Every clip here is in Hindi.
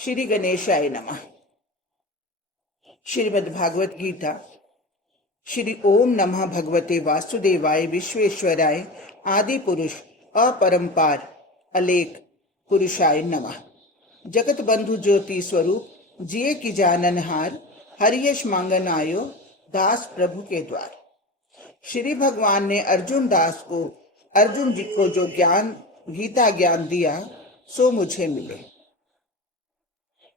श्री गणेशाय नमः। श्रीमद् भागवत गीता। श्री ओम नमः भगवते वासुदेवाय विश्वेश्वराय आदि पुरुष अपरंपार अलेख पुरुषाय नमः। जगत बंधु ज्योति स्वरूप जिये की जाननहार हरियश मांगन आयो दास प्रभु के द्वार। श्री भगवान ने अर्जुन जी को जो ज्ञान गीता ज्ञान दिया सो मुझे मिले।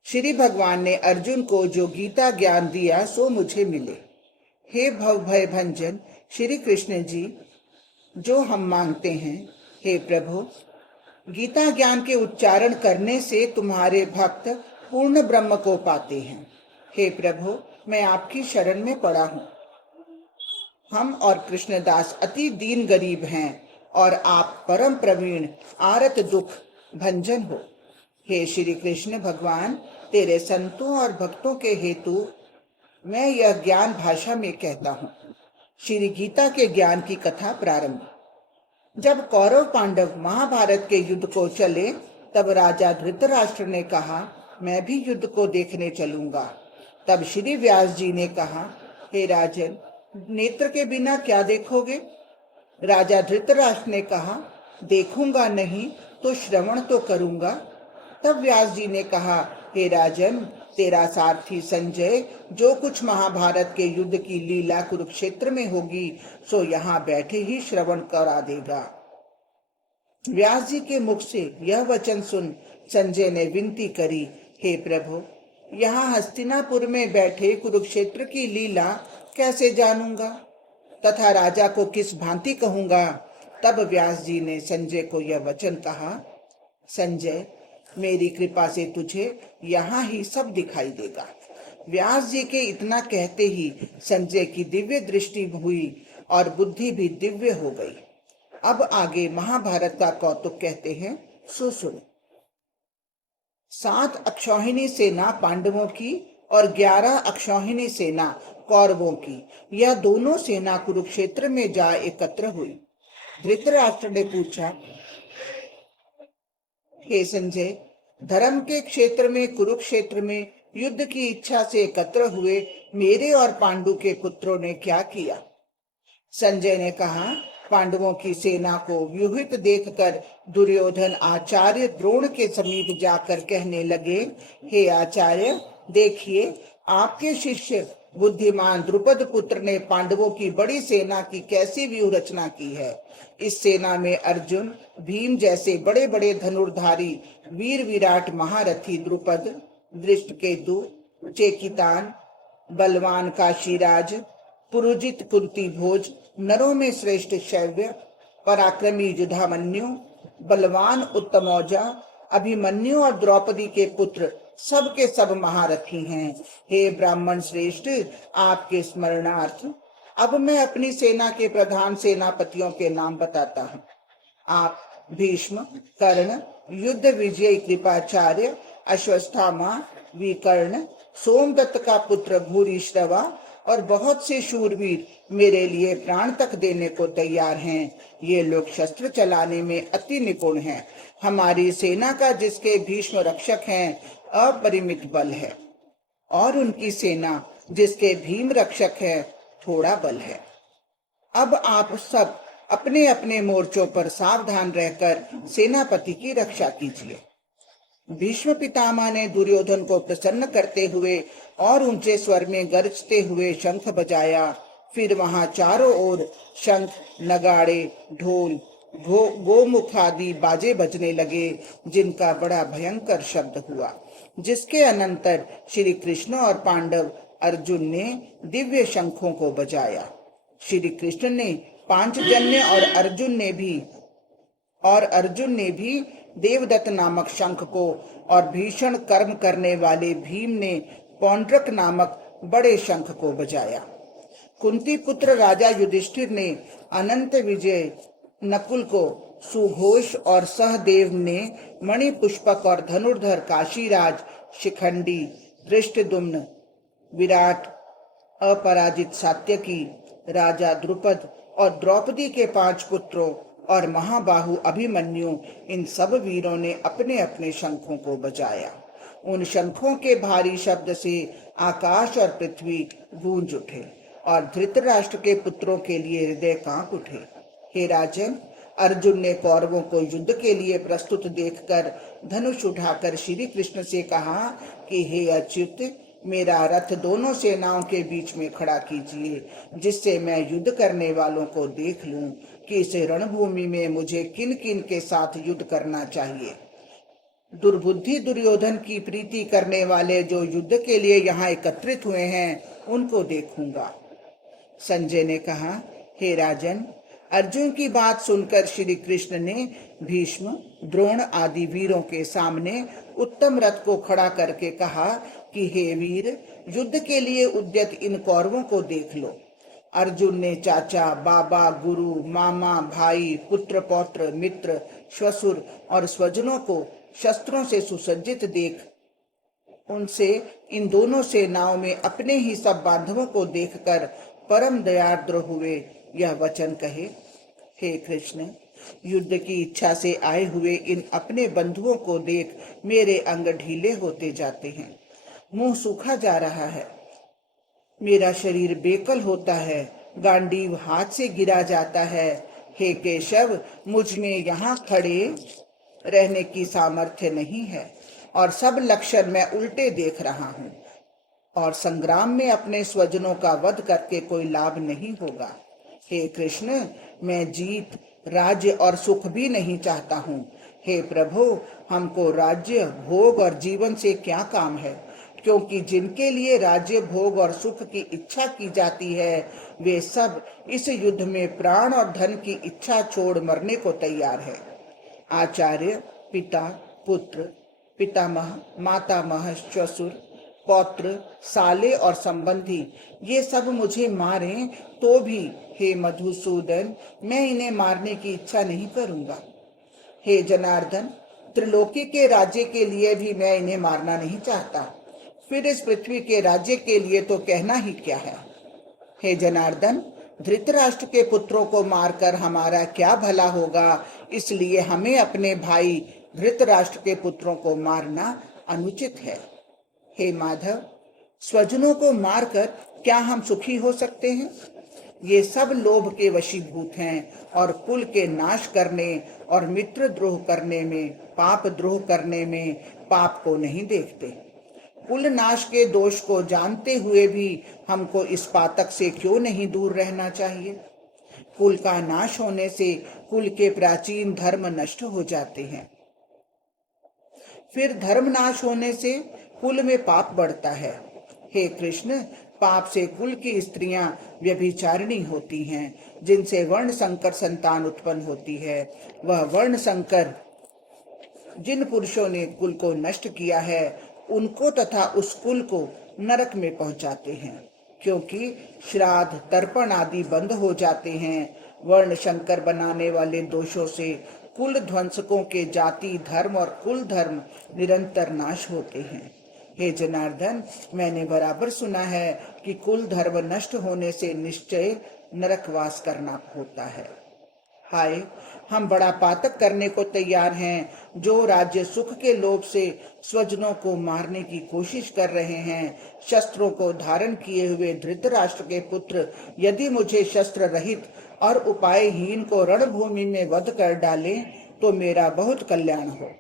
श्री भगवान ने अर्जुन को जो गीता ज्ञान दिया सो मुझे मिले। हे भव भय भंजन श्री कृष्ण जी, जो हम मांगते हैं, हे प्रभु, गीता ज्ञान के उच्चारण करने से तुम्हारे भक्त पूर्ण ब्रह्म को पाते हैं। हे प्रभु, मैं आपकी शरण में पड़ा हूँ। हम और कृष्णदास अति दीन गरीब हैं और आप परम प्रवीण आरत दुख भंजन हो। हे श्री कृष्ण भगवान, तेरे संतों और भक्तों के हेतु मैं यह ज्ञान भाषा में कहता हूँ। श्री गीता के ज्ञान की कथा प्रारंभ। जब कौरव पांडव महाभारत के युद्ध को चले तब राजा धृतराष्ट्र ने कहा, मैं भी युद्ध को देखने चलूंगा। तब श्री व्यास जी ने कहा, हे राजन, नेत्र के बिना क्या देखोगे? राजा धृतराष्ट्र ने कहा, देखूंगा नहीं तो श्रवण तो करूंगा। तब व्यास जी ने कहा, हे राजन, तेरा सारथी संजय जो कुछ महाभारत के युद्ध की लीला कुरुक्षेत्र में होगी सो यहाँ बैठे ही श्रवण करा देगा। व्यास जी के मुख से यह वचन सुन संजय ने विनती करी, हे प्रभु, यहाँ हस्तिनापुर में बैठे कुरुक्षेत्र की लीला कैसे जानूंगा तथा राजा को किस भांति कहूंगा। तब व्यास जी ने संजय को यह वचन कहा, संजय, मेरी कृपा से तुझे यहाँ ही सब दिखाई देगा। व्यास जी के इतना कहते ही संजय की दिव्य दृष्टि हुई और बुद्धि भी दिव्य हो गई। अब आगे महाभारत का कौतुक कहते हैं, सो सुनो। 7 अक्षौहिणी सेना पांडवों की और 11 अक्षौहिणी सेना कौरवों की, यह दोनों सेना कुरुक्षेत्र में जा एकत्र हुई। धृतराष्ट्र ने पूछा, हे संजय, धर्म के क्षेत्र में कुरुक्षेत्र में युद्ध की इच्छा से एकत्र हुए मेरे और पांडु के पुत्रों ने क्या किया? संजय ने कहा, पांडवों की सेना को व्यूहित देखकर दुर्योधन आचार्य द्रोण के समीप जाकर कहने लगे, हे आचार्य, देखिए, आपके शिष्य बुद्धिमान द्रुपद पुत्र ने पांडवों की बड़ी सेना की कैसी व्यूह रचना की है। इस सेना में अर्जुन, भीम जैसे बड़े बड़े धनुर्धारी वीर विराट महारथी द्रुपद, दृष्टकेतु, चेकितान, बलवान काशीराज, पुरुजित कुंती भोज, नरों में श्रेष्ठ शैव्य, पराक्रमी युधामन्यु, बलवान उत्तमौजा, अभिमन्यु और द्रौपदी के पुत्र सब के सब महारथी हैं। हे ब्राह्मण श्रेष्ठ, आपके स्मरणार्थ अब मैं अपनी सेना के प्रधान सेनापतियों के नाम बताता हूँ। आप भीष्म, कर्ण, युद्ध विजय कृपाचार्य, अश्वत्थामा, विकर्ण, सोमदत्त का पुत्र भूरिश्रवा और बहुत से शूरवीर मेरे लिए प्राण तक देने को तैयार हैं। ये लोग शस्त्र चलाने में अति निपुण हैं। हमारी सेना का जिसके भीष्म रक्षक हैं अपरिमित बल है और उनकी सेना जिसके भीम रक्षक है थोड़ा बल है। अब आप सब अपने अपने मोर्चों पर सावधान रहकर सेनापति की रक्षा कीजिए। भीष्म पितामह ने दुर्योधन को प्रसन्न करते हुए और ऊंचे स्वर में गरजते हुए शंख बजाया। फिर वहां चारों ओर शंख, नगाड़े, ढोल, गोमुख आदि बाजे बजने लगे, जिनका बड़ा भयंकर शब्द हुआ, जिसके अनंतर श्री कृष्ण और पांडव अर्जुन ने दिव्य शंखों को बजाया। श्री कृष्ण ने पांचजन्य और अर्जुन ने भी देवदत्त नामक शंख को और भीषण कर्म करने वाले भीम ने पौंड्रक नामक बड़े शंख को बजाया। कुंती पुत्र राजा युधिष्ठिर ने अनंत विजय नकुल को सुघोष और सहदेव ने मणि पुष्पक और धनुर्धर काशीराज, शिखंडी, धृष्टद्युम्न, विराट, अपराजित सात्यकी, राजा द्रुपद और द्रौपदी के 5 पुत्रों और महाबाहु अभिमन्यु, इन सब वीरों ने अपने अपने शंखों को बजाया। उन शंखों के भारी शब्द से आकाश और पृथ्वी गूंज उठे और धृतराष्ट्र के पुत्रों के लिए हृदय कांप उठे। हे राजन, अर्जुन ने कौरवों को युद्ध के लिए प्रस्तुत देखकर धनुष उठाकर श्री कृष्ण से कहा कि हे अच्युत, मेरा रथ दोनों सेनाओं के बीच में खड़ा कीजिए, जिससे मैं युद्ध करने वालों को देख लूं कि इस रणभूमि में मुझे किन किन के साथ युद्ध करना चाहिए। दुर्बुद्धि दुर्योधन की प्रीति करने वाले जो युद्ध के लिए यहाँ एकत्रित हुए हैं, उनको देखूंगा। संजय ने कहा, हे राजन, अर्जुन की बात सुनकर श्री कृष्ण ने भीष्म, द्रोण आदि वीरों के सामने उत्तम रथ को खड़ा करके कहा कि हे वीर, युद्ध के लिए उद्यत इन कौरवों को देख लो। अर्जुन ने चाचा, बाबा, गुरु, मामा, भाई, पुत्र, पौत्र, मित्र, श्वशुर और स्वजनों को शस्त्रों से सुसज्जित देख उनसे इन दोनों सेनाओं में अपने ही सब बांधवों को देखकर परम दयार्द्र हुए यह वचन कहे, हे कृष्ण, युद्ध की इच्छा से आए हुए इन अपने बंधुओं को देख मेरे अंग ढीले होते जाते हैं, मुंह सूखा जा रहा है, मेरा शरीर बेकल होता है, गांडीव हाथ से गिरा जाता है। हे केशव, मुझ में यहाँ खड़े रहने की सामर्थ्य नहीं है और सब लक्षण मैं उल्टे देख रहा हूँ और संग्राम में अपने स्वजनों का वध करके कोई लाभ नहीं होगा। हे कृष्ण, मैं जीत, राज्य और सुख भी नहीं चाहता हूँ। हे प्रभु, हमको राज्य, भोग और जीवन से क्या काम है, क्योंकि जिनके लिए राज्य, भोग और सुख की इच्छा की जाती है, वे सब इस युद्ध में प्राण और धन की इच्छा छोड़ मरने को तैयार है। आचार्य, पिता, पुत्र, पितामह, मातामह, श्वशुर, पौत्र, साले और संबंधी ये सब मुझे मारें तो भी हे मधुसूदन, मैं इन्हें मारने की इच्छा नहीं करूंगा। हे जनार्दन, त्रिलोकी के राज्य के लिए भी मैं इन्हें मारना नहीं चाहता, फिर इस पृथ्वी के राज्य के लिए तो कहना ही क्या है। हे जनार्दन, धृतराष्ट्र के पुत्रों को मारकर हमारा क्या भला होगा, इसलिए हमें अपने भाई धृतराष्ट्र के पुत्रों को मारना अनुचित है। हे माधव, स्वजनों को मारकर क्या हम सुखी हो सकते हैं? ये सब लोभ के वशीभूत हैं और कुल के नाश करने और मित्र द्रोह करने में, पाप द्रोह करने में पाप को नहीं देखते। कुल नाश के दोष को जानते हुए भी हमको इस पातक से क्यों नहीं दूर रहना चाहिए? कुल का नाश होने से कुल के प्राचीन धर्म नष्ट हो जाते हैं, फिर धर्म नाश होने से कुल में पाप बढ़ता है। हे कृष्ण, पाप से कुल की स्त्रियां व्यभिचारिणी होती हैं, जिनसे वर्ण संकर संतान उत्पन्न होती है। वह वर्ण संकर जिन पुरुषों ने कुल को नष्ट किया है, उनको तथा उस कुल को नरक में पहुंचाते हैं, क्योंकि श्राद्ध, तर्पण आदि बंद हो जाते हैं। वर्ण शंकर बनाने वाले दोषों से कुल ध्वंसकों के जाति, धर्म और कुल धर्म निरंतर नाश होते हैं। हे जनार्दन, मैंने बराबर सुना है कि कुल धर्म नष्ट होने से निश्चय नरकवास करना होता है। हाय, हम बड़ा पातक करने को तैयार हैं, जो राज्य सुख के लोभ से स्वजनों को मारने की कोशिश कर रहे हैं। शस्त्रों को धारण किए हुए धृतराष्ट्र के पुत्र यदि मुझे शस्त्र रहित और उपायहीन को रणभूमि में वध कर डालें तो मेरा बहुत कल्याण हो।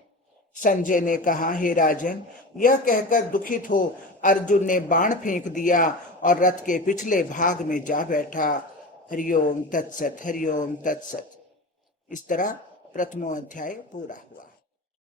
संजय ने कहा, हे राजन, यह कहकर दुखित हो अर्जुन ने बाण फेंक दिया और रथ के पिछले भाग में जा बैठा। हरिओम तत्सत, हरिओम तत्सत। इस तरह प्रथमो अध्याय पूरा हुआ।